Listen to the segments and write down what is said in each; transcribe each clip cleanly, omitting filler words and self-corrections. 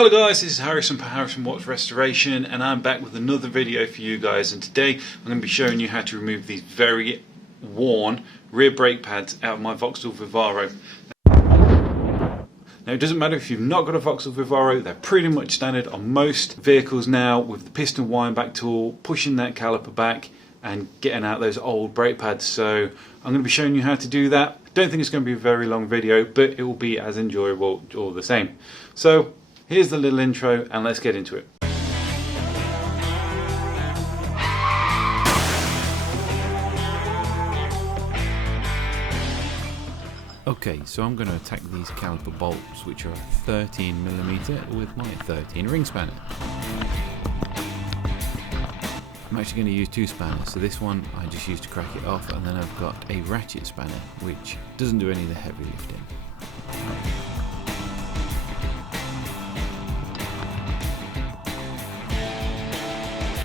Hello guys, this is Harrison from Watch Restoration, and I'm back with another video for you guys. And today I'm going to be showing you how to remove these very worn rear brake pads out of my Vauxhall VIVARO. Now it doesn't matter if you've not got a Vauxhall VIVARO, they're pretty much standard on most vehicles now, with the piston wind back tool, pushing that caliper back and getting out those old brake pads. So I'm going to be showing you how to do that. Don't think it's going to be a very long video, but it will be as enjoyable all the same. So here's the little intro and let's get into it. Okay, so I'm going to attack these caliper bolts, which are 13mm with my 13 ring spanner. I'm actually going to use two spanners, so this one I just use to crack it off, and then I've got a ratchet spanner which doesn't do any of the heavy lifting.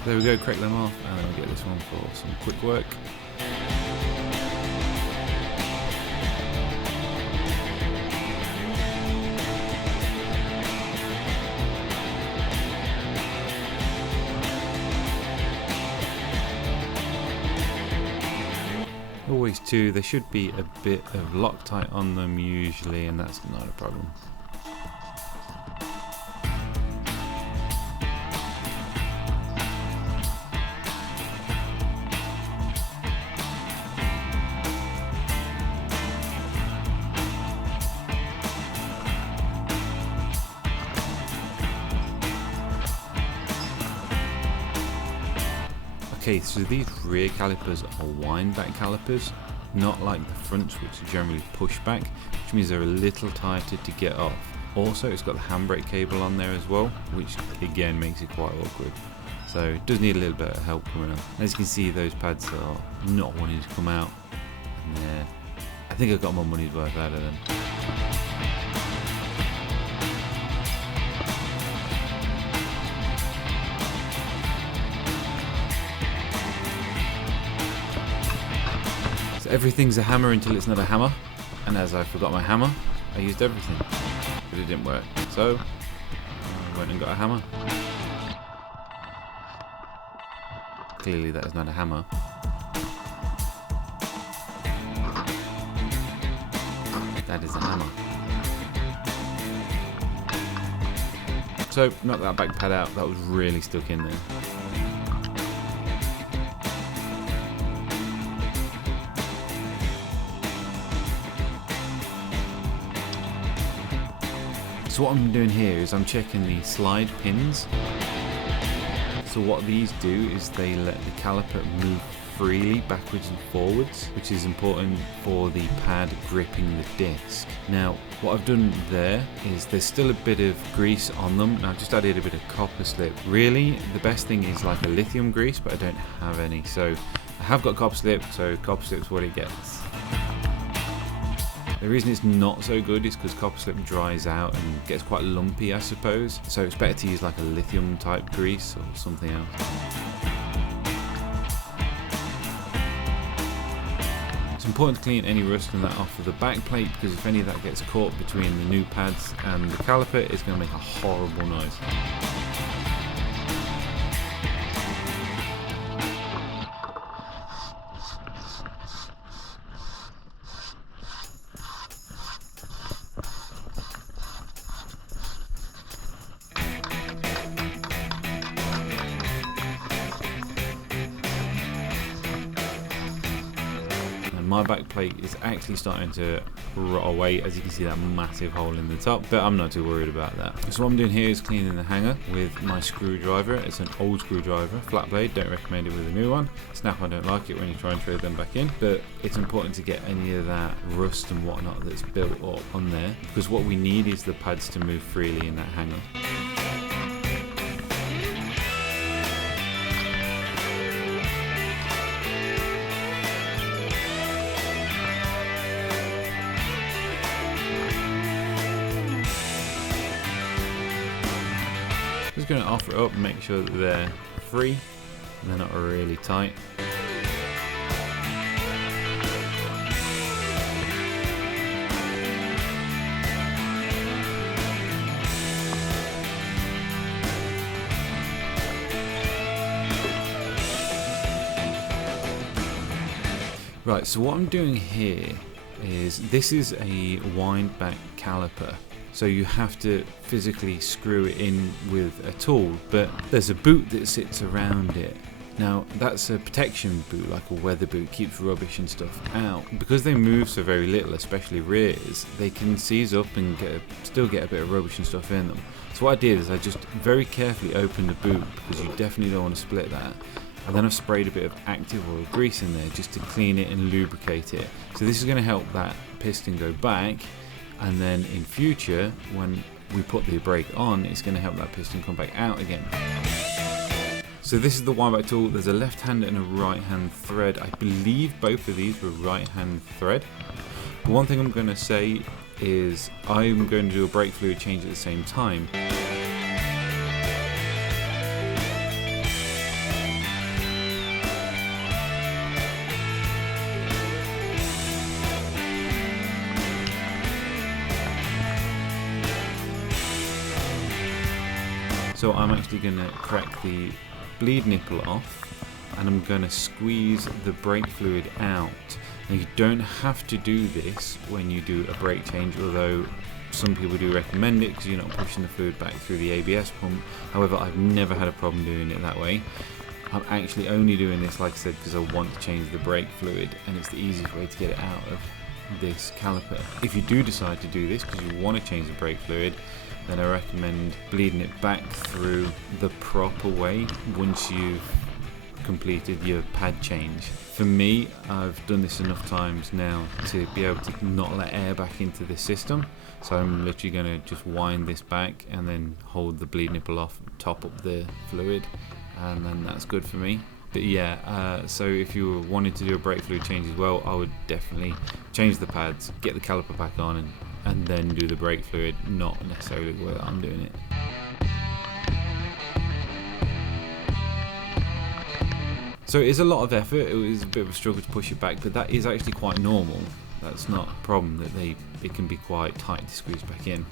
There we go, crack them off, and then I'll get this one for some quick work. Always too, there should be a bit of Loctite on them usually, and that's not a problem. Okay, so these rear calipers are wind back calipers, not like the fronts, which are generally push back, which means they're a little tighter to get off. Also, it's got the handbrake cable on there as well, which again makes it quite awkward. So it does need a little bit of help coming up. As you can see, those pads are not wanting to come out. Yeah, I think I got my money's worth out of them. So everything's a hammer until it's not a hammer, and as I forgot my hammer, I used everything, but it didn't work. So I went and got a hammer. Clearly that is not a hammer. That is a hammer. So knocked that back pad out, that was really stuck in there. So what I'm doing here is I'm checking the slide pins. So what these do is they let the caliper move freely backwards and forwards, which is important for the pad gripping the disc. Now what I've done there is there's still a bit of grease on them, and I've just added a bit of copper slip. Really the best thing is like a lithium grease, but I don't have any, so I have got copper slip, so copper slip's what it gets. The reason it's not so good is because copper slip dries out and gets quite lumpy, I suppose. So it's better to use like a lithium type grease or something else. It's important to clean any rust and that off of the back plate, because if any of that gets caught between the new pads and the caliper, it's going to make a horrible noise. My back plate is actually starting to rot away, as you can see that massive hole in the top, but I'm not too worried about that. So what I'm doing here is cleaning the hanger with my screwdriver. It's an old screwdriver, flat blade, don't recommend it with a new one. Snap, I don't like it when you try and throw them back in, but it's important to get any of that rust and whatnot that's built up on there, because what we need is the pads to move freely in that hanger. Just going to offer it up and make sure that they're free and they're not really tight. Right, so what I'm doing here is, this is a wind back caliper, so you have to physically screw it in with a tool, but there's a boot that sits around it. Now that's a protection boot, like a weather boot, keeps rubbish and stuff out. Because they move so very little, especially rears, they can seize up and still get a bit of rubbish and stuff in them. So what I did is I just very carefully opened the boot, because you definitely don't want to split that. And then I've sprayed a bit of active oil grease in there just to clean it and lubricate it. So this is going to help that piston go back, and then in future when we put the brake on, it's going to help that piston come back out again. So this is the wind back tool. There's a left hand and a right hand thread. I believe both of these were right hand thread. But one thing I'm going to say is I'm going to do a brake fluid change at the same time. So I'm actually going to crack the bleed nipple off, and I'm going to squeeze the brake fluid out. Now you don't have to do this when you do a brake change, although some people do recommend it because you're not pushing the fluid back through the ABS pump. However, I've never had a problem doing it that way. I'm actually only doing this, like I said, because I want to change the brake fluid, and it's the easiest way to get it out of this caliper. If you do decide to do this because you want to change the brake fluid, then I recommend bleeding it back through the proper way once you've completed your pad change. For me, I've done this enough times now to be able to not let air back into the system, so I'm literally going to just wind this back and then hold the bleed nipple off, top up the fluid, and then that's good for me. But yeah, so if you were wanting to do a brake fluid change as well, I would definitely change the pads, get the caliper back on, and then do the brake fluid, not necessarily where I'm doing it. So it is a lot of effort. It was a bit of a struggle to push it back, but that is actually quite normal. That's not a problem, that it can be quite tight to squeeze back in.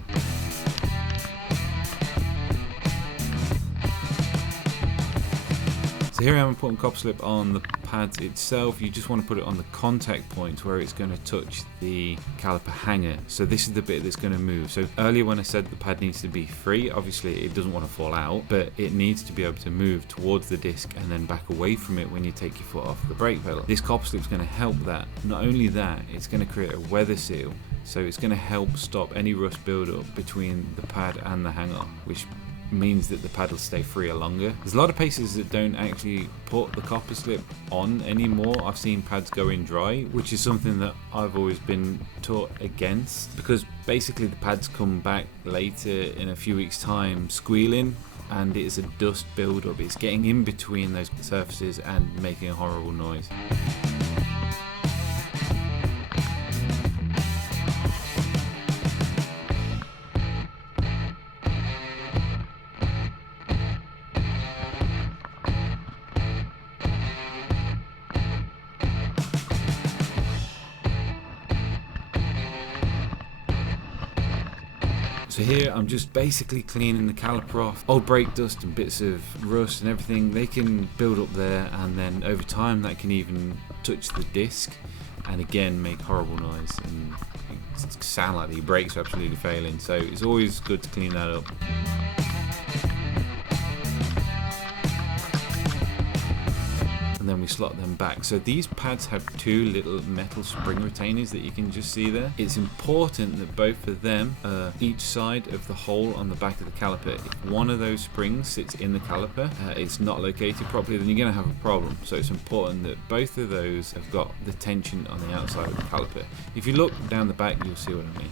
So here I am putting copper slip on the pads itself. You just want to put it on the contact points where it's going to touch the caliper hanger. So this is the bit that's going to move. So earlier when I said the pad needs to be free, obviously it doesn't want to fall out, but it needs to be able to move towards the disc and then back away from it when you take your foot off the brake pedal. This copper slip is going to help that. Not only that, it's going to create a weather seal. So it's going to help stop any rust build-up between the pad and the hanger, which means that the pad will stay freer longer. There's a lot of places that don't actually put the copper slip on anymore. I've seen pads go in dry, which is something that I've always been taught against, because basically the pads come back later in a few weeks time squealing, and it's a dust build up. It's getting in between those surfaces and making a horrible noise. So here I'm just basically cleaning the caliper off. Old brake dust and bits of rust and everything, they can build up there, and then over time that can even touch the disc and again make horrible noise and sound like the brakes are absolutely failing. So it's always good to clean that up. And then we slot them back. So these pads have two little metal spring retainers that you can just see there. It's important that both of them are each side of the hole on the back of the caliper. If one of those springs sits in the caliper, it's not located properly, then you're going to have a problem. So it's important that both of those have got the tension on the outside of the caliper. If you look down the back, you'll see what I mean.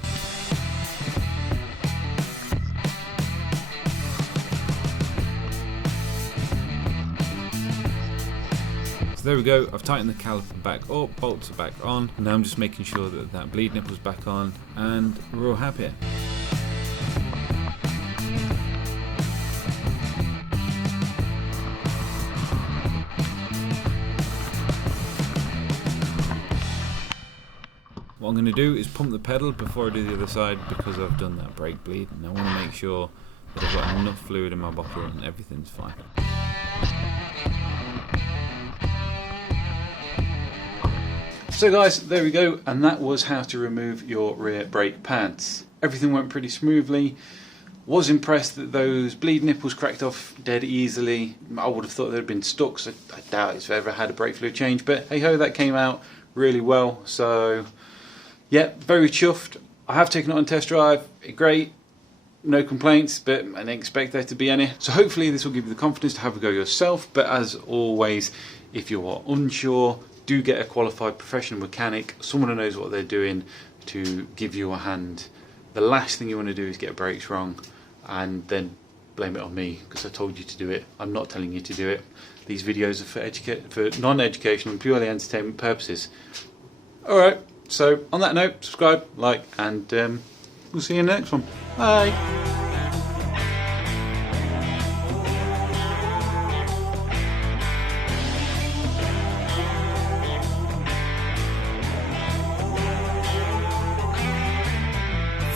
So there we go, I've tightened the caliper back up, bolts are back on, and now I'm just making sure that that bleed nipple's back on, and we're all happy. What I'm going to do is pump the pedal before I do the other side, because I've done that brake bleed, and I want to make sure that I've got enough fluid in my bottle and everything's fine. So guys, there we go, and that was how to remove your rear brake pads. Everything went pretty smoothly. Was impressed that those bleed nipples cracked off dead easily. I would have thought they'd have been stuck, so I doubt it's ever had a brake fluid change, but hey ho, that came out really well. So yeah, very chuffed. I have taken it on test drive, great, no complaints, but I didn't expect there to be any. So hopefully this will give you the confidence to have a go yourself, but as always, if you are unsure, do get a qualified professional mechanic, someone who knows what they're doing, to give you a hand. The last thing you want to do is get brakes wrong and then blame it on me because I told you to do it. I'm not telling you to do it. These videos are for non-educational and purely entertainment purposes. Alright, so on that note, subscribe, like, and we'll see you in the next one. Bye!